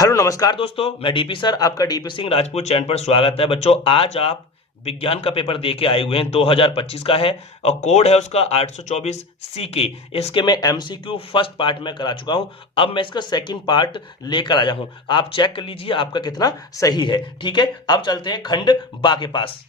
Hello नमस्कार दोस्तों, मैं डीपी सर, आपका डीपी सिंह राजपूत चैनल पर स्वागत है। बच्चों, आज आप विज्ञान का पेपर दे के आए हुए हैं, 2025 का है और कोड है उसका 824 सी के। इसके मैं एमसीक्यू फर्स्ट पार्ट में करा चुका हूं। अब मैं इसका सेकंड पार्ट लेकर आया हूं। आप चेक कर लीजिए आपका कितना सही है। ठीक है, अब चलते हैं खंड बा के पास।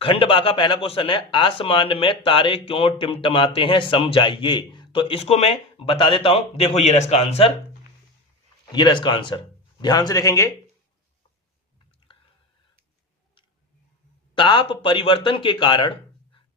खंड बा का पहला क्वेश्चन है, आसमान में तारे क्यों टिमटिमाते हैं, समझाइए। तो इसको मैं बता देता हूं। देखो ये रहा इसका आंसर, ये रहा इसका आंसर, ध्यान से देखेंगे। ताप परिवर्तन के कारण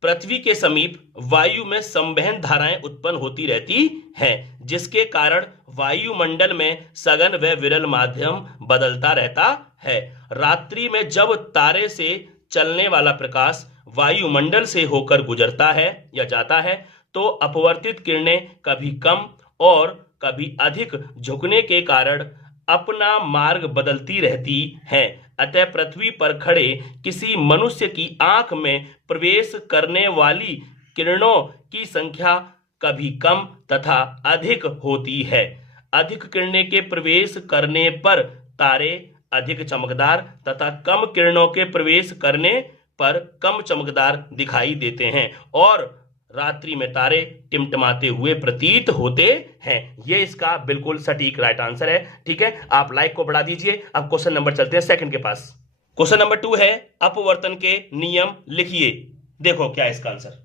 पृथ्वी के समीप वायु में संवहन धाराएं उत्पन्न होती रहती हैं, जिसके कारण वायुमंडल में सघन व विरल माध्यम बदलता रहता है। रात्रि में जब तारे से चलने वाला प्रकाश वायुमंडल से होकर गुजरता है या जाता है, तो अपवर्तित किरणें कभी कम और कभी अधिक झुकने के कारण अपना मार्ग बदलती रहती हैं। अतः पृथ्वी पर खड़े किसी मनुष्य की आंख में प्रवेश करने वाली किरणों की संख्या कभी कम तथा अधिक होती है। अधिक किरणें के प्रवेश करने पर तारे अधिक चमकदार तथा कम किरणों के प्रवेश करने पर कम चमकदार दिखाई देते हैं और रात्रि में तारे टिमटिमाते हुए प्रतीत होते हैं। ये इसका बिल्कुल सटीक राइट आंसर है। ठीक है, आप लाइक को बढ़ा दीजिए। अब क्वेश्चन नंबर चलते हैं सेकंड के पास। क्वेश्चन नंबर 2 है, अपवर्तन के नियम लिखिए। देखो क्या है इसका आंसर,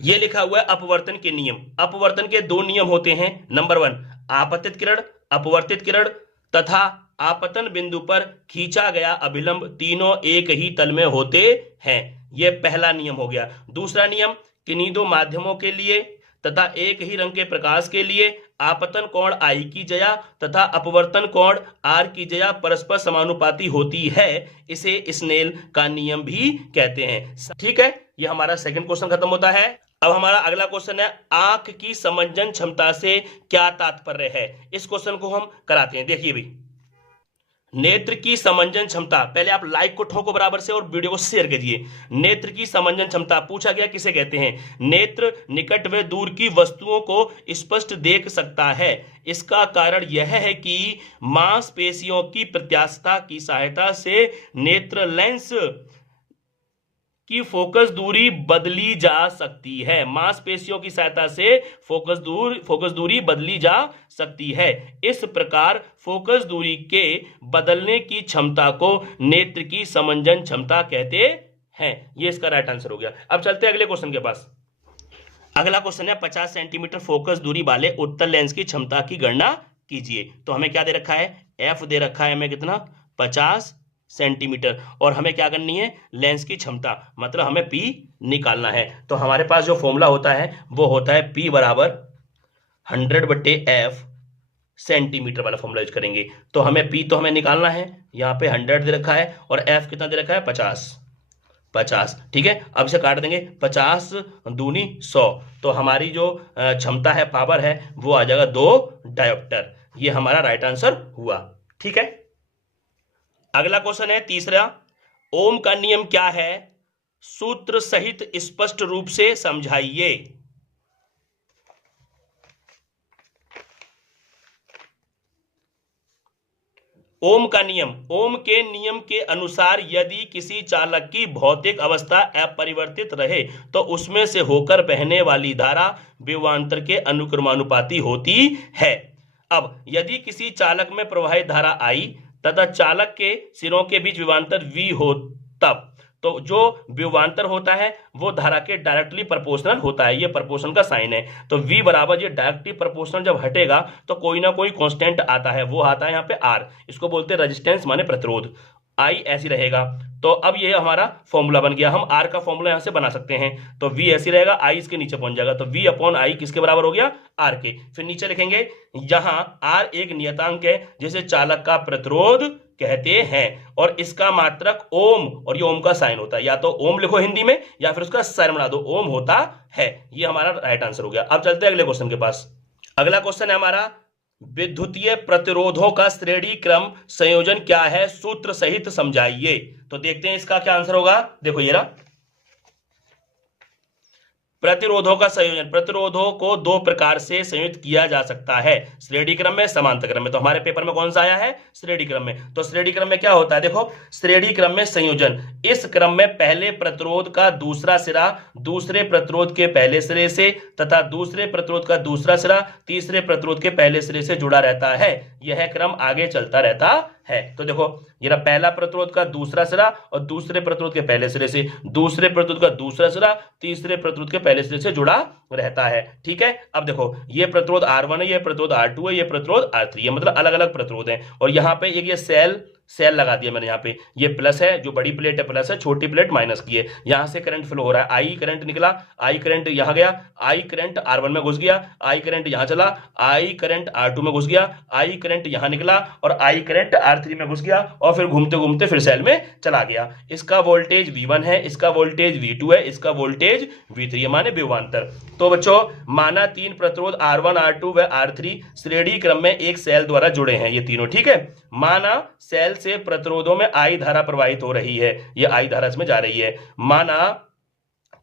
ये लिखा हुआ है अपवर्तन के नियम। अपवर्तन के दो नियम होते हैं। नंबर 1, आपतित किरण, अपवर्तित किरण तथा आपतन बिंदु पर खींचा गया अभिलंब तीनों एक ही तल में होते हैं। यह पहला नियम हो गया। दूसरा नियम, किन्हीं दो माध्यमों के लिए तथा एक ही रंग के प्रकाश के लिए आपतन कोण आई की जया तथा अपवर्तन कोण आर की जया परस्पर समानुपाती होती है। इसे स्नेल का नियम भी कहते हैं। ठीक है, यह हमारा सेकंड क्वेश्चन खत्म होता है। अब हमारा अगला क्वेश्चन है, आंख की समंजन क्षमता से क्या तात्पर्य है। इस क्वेश्चन को हम कराते हैं। देखिए भाई, नेत्र की समंजन क्षमता, पहले आप लाइक को ठोको बराबर से और वीडियो को शेयर कीजिए। नेत्र की समंजन क्षमता पूछा गया किसे कहते हैं। नेत्र निकट व दूर की वस्तुओं को स्पष्ट देख सकता है। इसका कारण यह है कि मांसपेशियों की प्रत्यास्थता की सहायता से नेत्र लेंस की फोकस दूरी बदली जा सकती है। मांसपेशियों की सहायता से फोकस दूरी बदली जा सकती है। इस प्रकार फोकस दूरी के बदलने की क्षमता को नेत्र की समंजन क्षमता कहते हैं। ये इसका राइट आंसर हो गया। अब चलते हैं अगले क्वेश्चन के पास। अगला क्वेश्चन है, 50 सेंटीमीटर फोकस दूरी वाले उत्तल लेंस की क्षमता की गणना कीजिए। तो हमें क्या दे रखा है, एफ दे रखा है हमें कितना, 50 सेंटीमीटर, और हमें क्या करनी है, लेंस की क्षमता, मतलब हमें P निकालना है। तो हमारे पास जो फॉर्मूला होता है वो होता है P बराबर 100/F सेंटीमीटर वाला फॉर्मूला यूज करेंगे। तो हमें P तो हमें निकालना है, यहाँ पे 100 दे रखा है और F कितना दे रखा है, 50। ठीक है, अब इसे काट देंगे, 50 दूनी 100, तो हमारी जो क्षमता है, पावर है, वो आ जाएगा 2 डायोप्टर। ये हमारा राइट आंसर हुआ। ठीक है, अगला क्वेश्चन है तीसरा, ओम का नियम क्या है, सूत्र सहित स्पष्ट रूप से समझाइए। ओम का नियम, ओम के नियम के अनुसार यदि किसी चालक की भौतिक अवस्था अपरिवर्तित रहे तो उसमें से होकर बहने वाली धारा विभवांतर के अनुक्रमानुपाती होती है। अब यदि किसी चालक में प्रवाहित धारा आई तथा चालक के सिरों के बीच विभवांतर V हो, तब तो जो विभवांतर होता है वो धारा के डायरेक्टली प्रोपोर्शनल होता है। ये प्रोपोर्शनल का साइन है। तो V बराबर, ये डायरेक्टली प्रोपोर्शनल जब हटेगा तो कोई ना कोई कांस्टेंट आता है, वो आता है यहाँ पे R। इसको बोलते हैं रेजिस्टेंस माने प्रतिरोध। I ऐसी रहेगा। तो अब ये हमारा फॉर्मूला बन गया। हम R का फॉर्मूला यहां से बना सकते हैं। तो V ऐसी रहेगा, I इसके नीचे पहुंच जाएगा। तो V/I किसके बराबर हो गया, R के। फिर नीचे लिखेंगे, यहां R एक नियतांक है जिसे चालक का प्रतिरोध कहते हैं और इसका मात्रक ओम, और ये ओम का साइन होता है। या तो ओम लिखो हिंदी में या फिर उसका साइन बना दो, ओम होता है। ये हमारा राइट आंसर हो गया। अब चलते हैं अगले क्वेश्चन के पास। अगला क्वेश्चन है हमारा, विद्युतीय प्रतिरोधों का श्रेणी क्रम संयोजन क्या है, सूत्र सहित समझाइए। तो देखते हैं इसका क्या आंसर होगा। देखो ये रहा, प्रतिरोधों का संयोजन, प्रतिरोधों को दो प्रकार से संयुक्त किया जा सकता है, श्रेणी क्रम में, समांतर क्रम में। तो हमारे पेपर में कौन सा आया है? श्रेणी क्रम में। तो श्रेणी क्रम में क्या होता है? देखो, श्रेणी क्रम में संयोजन, इस क्रम में पहले प्रतिरोध का दूसरा सिरा दूसरे प्रतिरोध के पहले सिरे से तथा दूसरे प्रतिरोध का दूसरा सिरा तीसरे प्रतिरोध के पहले सिरे से जुड़ा रहता है। यह क्रम आगे चलता रहता है। तो देखो, ये रहा पहला प्रतिरोध का दूसरा सिरा और दूसरे प्रतिरोध के पहले सिरे से, दूसरे प्रतिरोध का दूसरा सिरा तीसरे प्रतिरोध के पहले सिरे से जुड़ा रहता है। ठीक है, अब देखो, ये प्रतिरोध R1 है, ये प्रतिरोध R2 है, ये प्रतिरोध R3 है, मतलब अलग अलग प्रतिरोध हैं। और यहाँ पे एक ये सेल लगा दिया मैंने। यहाँ पे ये प्लस है, जो बड़ी प्लेट है प्लस है, छोटी प्लेट माइनस की है। यहाँ से करंट फ्लो हो रहा है, आई करंट निकला, आई करंट यहाँ गया, आई करंट R1 में घुस गया, आई करंट यहाँ चला, आई करंट R2 में घुस गया, आई करंट यहाँ निकला और आई करंट R3 में घुस गया और फिर घूमते घूमते फिर सेल में चला गया। इसका वोल्टेज V1 है, इसका वोल्टेज V2 है, इसका वोल्टेज V3 है, माने विभवांतर। तो बच्चों, माना तीन प्रतिरोध R1, R2 व R3 श्रेणी क्रम में एक सेल द्वारा जुड़े हैं, ये तीनों। ठीक है, माना सेल से प्रतिरोधों में आई धारा प्रवाहित हो रही है, ये आई धारा इसमें जा रही है। माना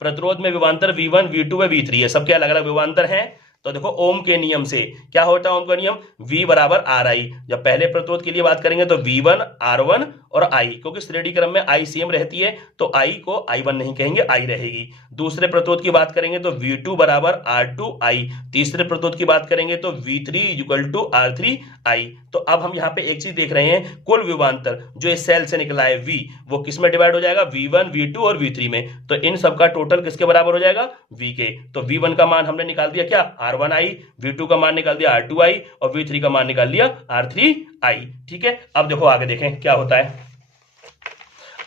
प्रतिरोध में विभवांतर V1, V2 व V3 है, सबके अलग अलग विभवांतर हैं। तो देखो, ओम के नियम से क्या होता है? ओम का नियम V बराबर RI। जब पहले प्रतिरोध के लिए बात करेंगे तो V1, R1 और I, क्योंकि श्रेणी क्रम में I सेम रहती है तो I को I1 नहीं कहेंगे, I रहेगी। दूसरे प्रतिरोध की बात करेंगे तो V2 बराबर R2I। तीसरे प्रतिरोध की बात करेंगे तो V3 इक्वल टू R3I। तो अब हम यहाँ पे एक चीज देख रहे हैं, कुल विभवांतर जो इस सेल से निकला है V, वो किस में डिवाइड हो जाएगा? V1, V2 और V3 में। तो इन सबका टोटल किसके बराबर हो जाएगा? V के। तो V1 का मान हमने निकाल दिया क्या? R1I, V2 का मान निकाल दिया R2I और V3 का मान निकाल दिया R3I। ठीक है, अब देखो आगे देखें क्या होता है।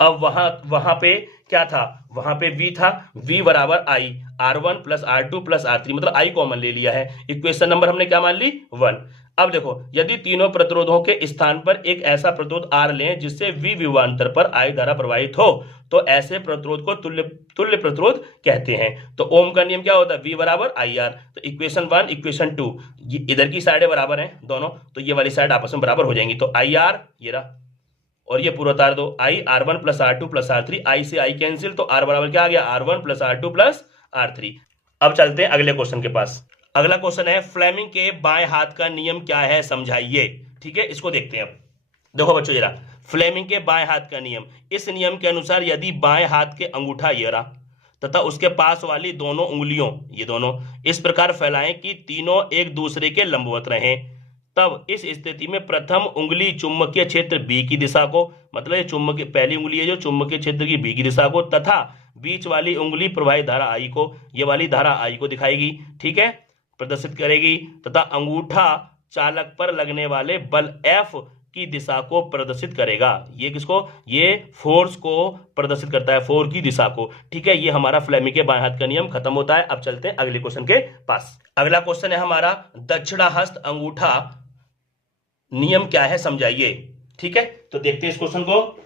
अब वहां पे क्या था? वहां पे V था, V बराबर I, R1 plus R2 plus R3, मतलब I कॉमन ले लिया है। इक्वेशन नंबर हमने क्या मान ली? 1। अब देखो, यदि तीनों प्रतिरोधों के स्थान पर एक ऐसा प्रतिरोध R लें जिससे V विभवांतर पर I धारा प्रवाहित हो, तो ऐसे प्रतिरोध को तुल्य प्रतिरोध कहते हैं। तो ओम का नियम क्या होता है? V बराबर IR। तो इक्वेशन 1, इक्वेशन 2, इधर की साइडें बराबर हैं दोनों, तो ये वाली साइड आपस में बराबर हो जाएंगी। तो IR ये रहा और ये पूरा उतार दो, I R1 plus R2 plus R3, I से I कैंसिल, तो R बराबर क्या आ गया? R1 plus R2 plus R3। अब चलते हैं अगले क्वेश्चन के पास। अगला क्वेश्चन है, फ्लेमिंग के बाएं हाथ का नियम क्या है, समझाइए। ठीक है, इसको देखते हैं। अब देखो बच्चों, जरा फ्लेमिंग के बाएं हाथ का नियम, इस नियम के अनुसार यदि बाएं हाथ के अंगूठा ये रहा तथा उसके पास वाली दोनों उंगलियों, ये दोनों, इस प्रकार फैलाएं कि तीनों एक दूसरे के लंबवत रहें, तब इस स्थिति में प्रथम उंगली चुंबकीय क्षेत्र B की दिशा को, मतलब ये चुंबकीय पहली उंगली है जो चुंबकीय क्षेत्र की B की दिशा को, तथा बीच वाली उंगली प्रवाहित धारा I को, ये वाली धारा I को दिखाएगी। ठीक है, प्रदर्शित करेगी, तथा अंगूठा चालक पर लगने वाले बल F की दिशा को प्रदर्शित करेगा। ये किसको? ये फोर्स को प्रदर्शित करता है, फोर्स की दिशा को। ठीक है, ये हमारा फ्लेमिंग के बाएं हाथ का नियम खत्म होता है। अब चलते हैं अगले क्वेश्चन के पास। अगला क्वेश्चन है हमारा, दक्षिणाहस्त अंगूठा नियम क्या है, समझाइए। ठीक है, तो देखते हैं इस क्वेश्चन को।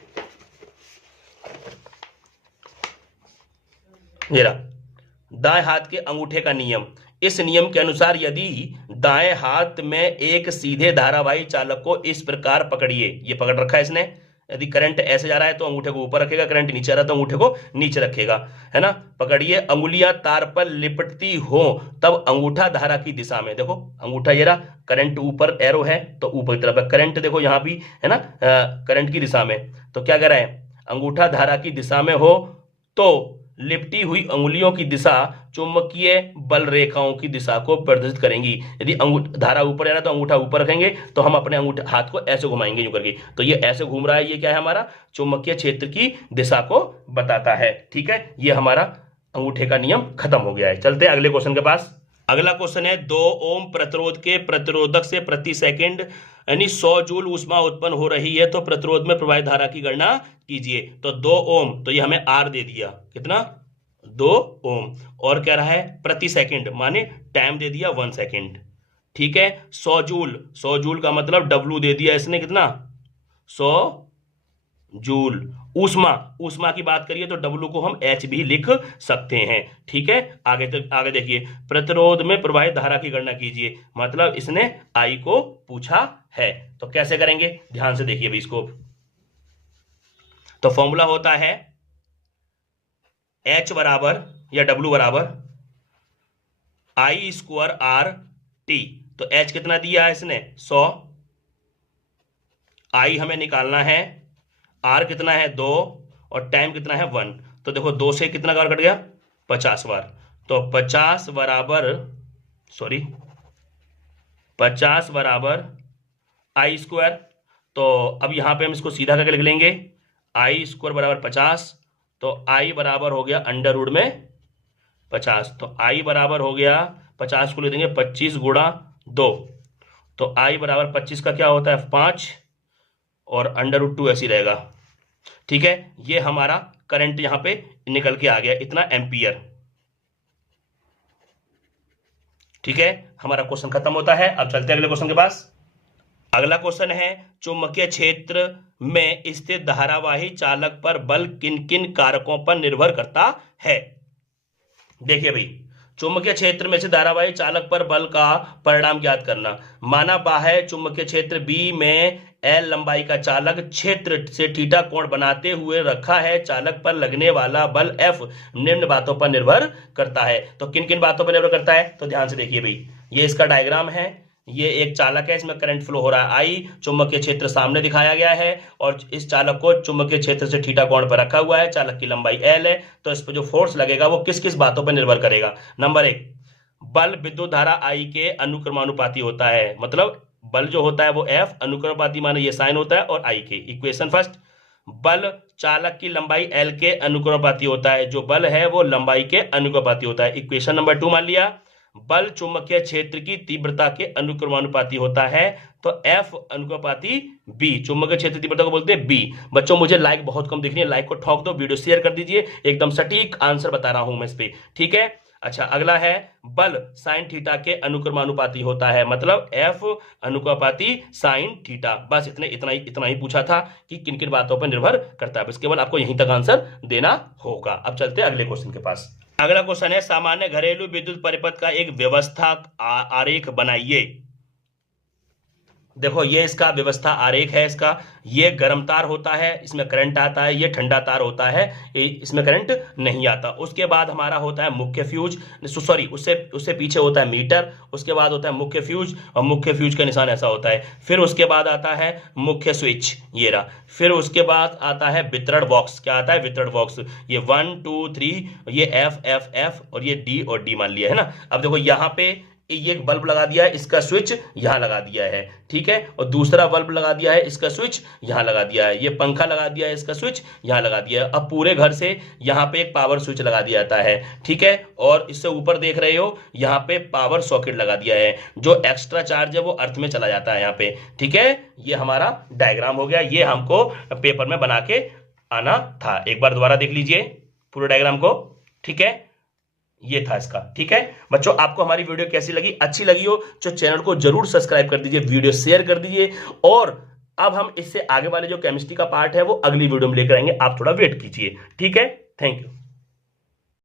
ये रहा दाएं हाथ के अंगूठे का नियम। इस नियम के अनुसार यदि दाएं हाथ में एक सीधे धारावाही चालक को इस प्रकार पकड़िए, ये पकड़ रखा है इसने, यदि करंट ऐसे जा रहा है तो अंगूठे को ऊपर रखेगा, करंट नीचे आ रहा है तो अंगूठे को नीचे रखेगा, है ना। पकड़िए, अंगुलियां तार पर लिपटती हो तब अंगूठा धारा की दिशा में, देखो अंगूठा ये रहा, करंट ऊपर एरो है तो ऊपर की तरफ है, करंट देखो यहाँ भी है ना, करंट की दिशा में। तो क्या कह रहा है? अंगूठा धारा की दिशा में हो तो लिपटी हुई अंगुलियों की दिशा चुंबकीय बल रेखाओं की दिशा को प्रदर्शित करेंगी। यदि धारा ऊपर जा रहा है तो अंगूठा ऊपर रखेंगे तो हम अपने अंगूठे हाथ को ऐसे घुमाएंगे यूं करके, तो ये ऐसे घूम रहा है, ये क्या है? हमारा चुंबकीय क्षेत्र की दिशा को बताता है। ठीक है, ये हमारा अंगूठे का नियम खत्म हो गया है। चलते हैं अगले क्वेश्चन के पास। अगला क्वेश्चन है, 2 ओम प्रतिरोध के प्रतिरोधक से प्रति सेकंड यानी 100 जूल ऊष्मा उत्पन्न हो रही है, तो प्रतिरोध में प्रवाहित धारा की गणना कीजिए। तो 2 ओम, तो ये हमें R दे दिया, कितना? 2 ओम, और कह रहा है प्रति सेकंड माने टाइम दे दिया 1 सेकंड। ठीक है, 100 जूल, 100 जूल का मतलब W दे दिया इसने, कितना? 100 जूल। ऊष्मा की बात करिए तो W को हम H भी लिख सकते हैं। ठीक है, आगे देखिए, प्रतिरोध में प्रवाहित धारा की गणना कीजिए, मतलब इसने I को पूछा है। तो कैसे करेंगे, ध्यान से देखिए अभी इसको। तो फॉर्मूला होता है H बराबर या W बराबर आई स्क्वायर आर टी। तो एच कितना दिया है इसने 100, आई हमें निकालना है, आर कितना है 2 और टाइम कितना है 1। तो देखो 2 से कितना बार कट गया 50 बार। तो 50 बराबर आई स्क्वायर। तो अब यहां पे हम इसको सीधा करके लिख लेंगे, आई स्क्वायर बराबर 50। तो आई बराबर हो गया अंडर रूट में 50। तो आई बराबर हो गया 50 को ले देंगे 25 गुणा 2। तो आई बराबर 25 का क्या होता है 5 और अंडर रूट 2 ऐसी रहेगा। ठीक है, ये हमारा करंट यहां पे निकल के आ गया इतना एम्पियर। ठीक है, हमारा क्वेश्चन खत्म होता है। अब चलते हैं अगले क्वेश्चन के पास। अगला क्वेश्चन है चुंबकीय क्षेत्र में स्थित धारावाही चालक पर बल किन किन कारकों पर निर्भर करता है। देखिए भाई, चुंबकीय क्षेत्र में से धारावाही चालक पर बल का परिणाम ज्ञात करना। माना बाह्य चुंबकीय क्षेत्र बी में एल लंबाई का चालक क्षेत्र से थीटा कोण बनाते हुए रखा है। चालक पर लगने वाला बल एफ निम्न बातों पर निर्भर करता है। तो किन किन बातों पर निर्भर करता है, तो ध्यान से देखिए भाई, ये इसका डायग्राम है। ये एक चालक है, इसमें करंट फ्लो हो रहा है आई, चुंबकीय क्षेत्र सामने दिखाया गया है और इस चालक को चुंबकीय क्षेत्र से थीटा कोण पर रखा हुआ है। चालक की लंबाई एल है। तो इस पर जो फोर्स लगेगा वो किस किस बातों पर निर्भर करेगा। नंबर 1, बल विद्युत धारा आई के अनुक्रमानुपाती होता है। मतलब बल जो होता है वो एफ, अनुक्रमानुपाती माने ये साइन होता है, और आई के। इक्वेशन फर्स्ट, बल चालक की लंबाई एल के अनुक्रमानुपाती होता है। जो बल है वो लंबाई के अनुक्रमानुपाती होता है। इक्वेशन नंबर 2 मान लिया, बल चुंबकीय क्षेत्र की तीव्रता के अनुक्रमानुपाती होता है। तो एफ अनुपाती बी, चुंबकीय क्षेत्र तीव्रता को बोलते हैं बी। बच्चों मुझे लाइक बहुत कम दिख रही है, लाइक को ठोक दो, वीडियो शेयर कर दीजिए, एकदम सटीक आंसर बता रहा हूं मैं इस पे। ठीक है, अच्छा अगला है बल साइन थीटा के अनुक्रमानुपाती होता है। मतलब एफ अनुपाती साइन थीटा। बस इतना ही पूछा था कि किन किन बातों पर निर्भर करता है। इसके बाद आपको यहीं तक आंसर देना होगा। अब चलते हैं अगले क्वेश्चन के पास। अगला क्वेश्चन है सामान्य घरेलू विद्युत परिपथ का एक व्यवस्था आरेख बनाइए। देखो ये इसका व्यवस्था आरेख है इसका। ये गर्म तार होता है, इसमें करंट आता है। ये ठंडा तार होता है, इसमें करंट नहीं आता। उसके बाद हमारा होता है मुख्य फ्यूज, सॉरी उससे पीछे होता है मीटर। उसके बाद होता है मुख्य फ्यूज, और मुख्य फ्यूज का निशान ऐसा होता है। फिर उसके बाद आता है मुख्य स्विच, ये रहा। फिर उसके बाद आता है वितरण बॉक्स। क्या आता है वितरण बॉक्स, ये 1 2 3, ये एफ एफ एफ और ये डी और डी मान लिया है ना। अब देखो यहाँ पे ये एक बल्ब लगा दिया है, इसका स्विच यहां लगा दिया है। ठीक है, और दूसरा बल्ब लगा दिया है, इसका स्विच यहां लगा दिया है। ये पंखा लगा दिया है, इसका स्विच यहां लगा दिया है। अब पूरे घर से यहां पे एक पावर स्विच लगा दिया जाता है। ठीक है, और इससे ऊपर देख रहे हो यहां पे पावर सॉकेट लगा दिया है। जो एक्स्ट्रा चार्ज है वो अर्थ में चला जाता है यहाँ पे। ठीक है, ये हमारा डायग्राम हो गया। ये हमको पेपर में बना के आना था। एक बार दोबारा देख लीजिए पूरे डायग्राम को। ठीक है, ये था इसका। ठीक है बच्चों, आपको हमारी वीडियो कैसी लगी, अच्छी लगी हो तो चैनल को जरूर सब्सक्राइब कर दीजिए, वीडियो शेयर कर दीजिए। और अब हम इससे आगे वाले जो केमिस्ट्री का पार्ट है वो अगली वीडियो में लेकर आएंगे, आप थोड़ा वेट कीजिए। ठीक है, थैंक यू।